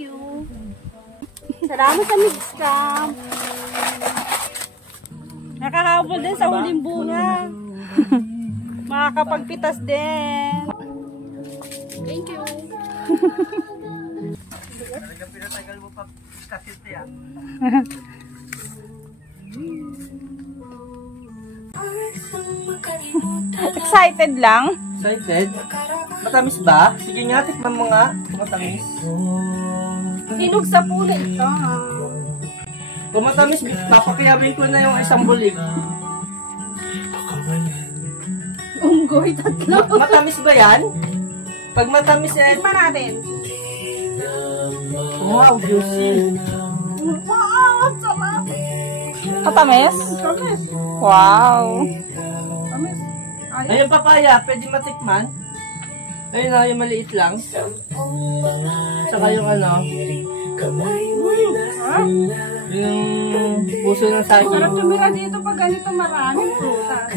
you. Salamat sa mid-scam. Nakakahabol din sa huling bunga. Makakapagpitas din. Thank you. Talagang pinatagal mo pa kasit yan. Excited lang? Excited? Matamis ba? Sige nga, tikman mo nga. Matamis. Hinog sa puno ito. Kung matamis, papakiyabin ko na yung isang bulig. Unggoy, tatlo. Matamis ba yan? Pag matamis yan... Tikman natin. Wow, juicy. Wow, sarap. Matamis? Tamis. Wow. Tamis. Ayun, papaya, pwede matikman. Ayun na, yung maliit lang. Saka yung ano, yung puso ng saging. Sarap tumira dito pag ganito maraming prutas.